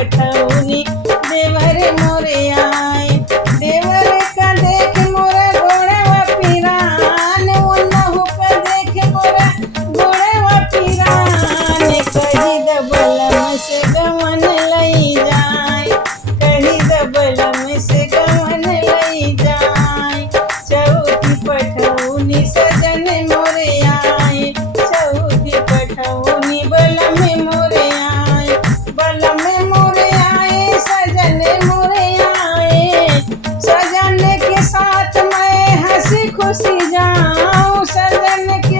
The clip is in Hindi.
पठौनी देवर मोरे आए। देवर का देख मोरा गोड़वा पिरान, उन्नहु का देख मोरा गोड़वा पिरान। कही द बलम से गवन लई जाए, कही द बलम से गवन लई जाए। चौथी पठौनी सजन मोरे आए, चौथी पठौनी बलम मोरे आए। बलम मोरे आए सजन मोरे आए, सजन के साथ मैं हंसी खुशी जाऊं, सजन के